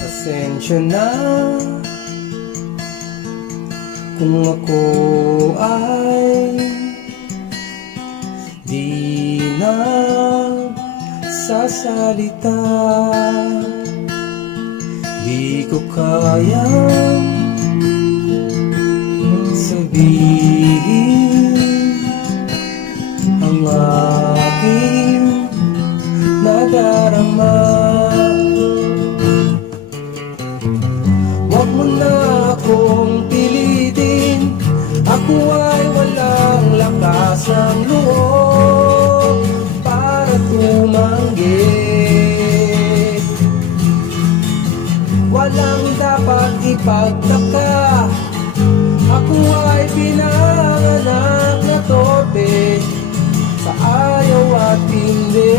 Pasensya na kung ako ay di na sasalita. Di ko kayang sabihin ang aking nadarama. Huwag mo na akong pilitin, ako ay walang lakas ng loob para tumanggi. Walang dapat ipagtaka, ako ay pinanganak na torpe sa ayaw at hindi.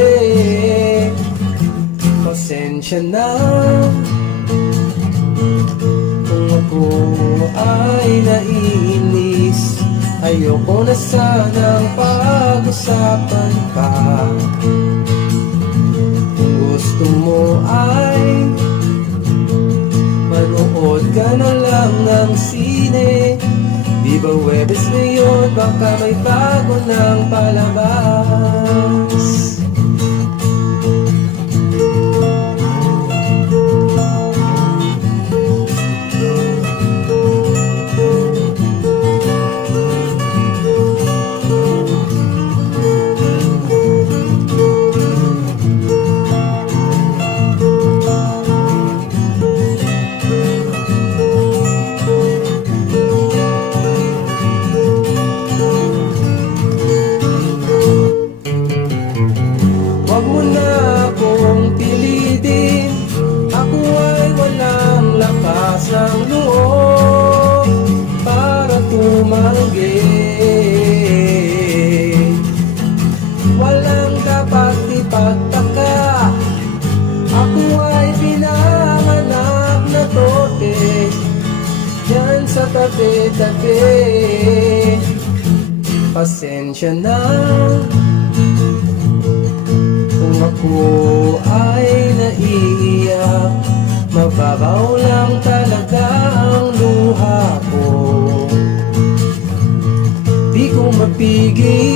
Pasensya na kung ako ay naiinis, ayoko na sanang pag-usapan pa. Kung gusto mo ay manood ka na lang ng sine, di ba Huwebes ngayon baka may bago ng palabas. Huwag mo na akong pilitin, ako ay walang lakas ng loob para tumanggi. Walang dapat ipagtaka, ako ay pinanganak na torpe yan sa tabi-tabi. Pasensya na kung ako ay naiiyak, mababaw lang talaga ang luha ko. Di ko mapigil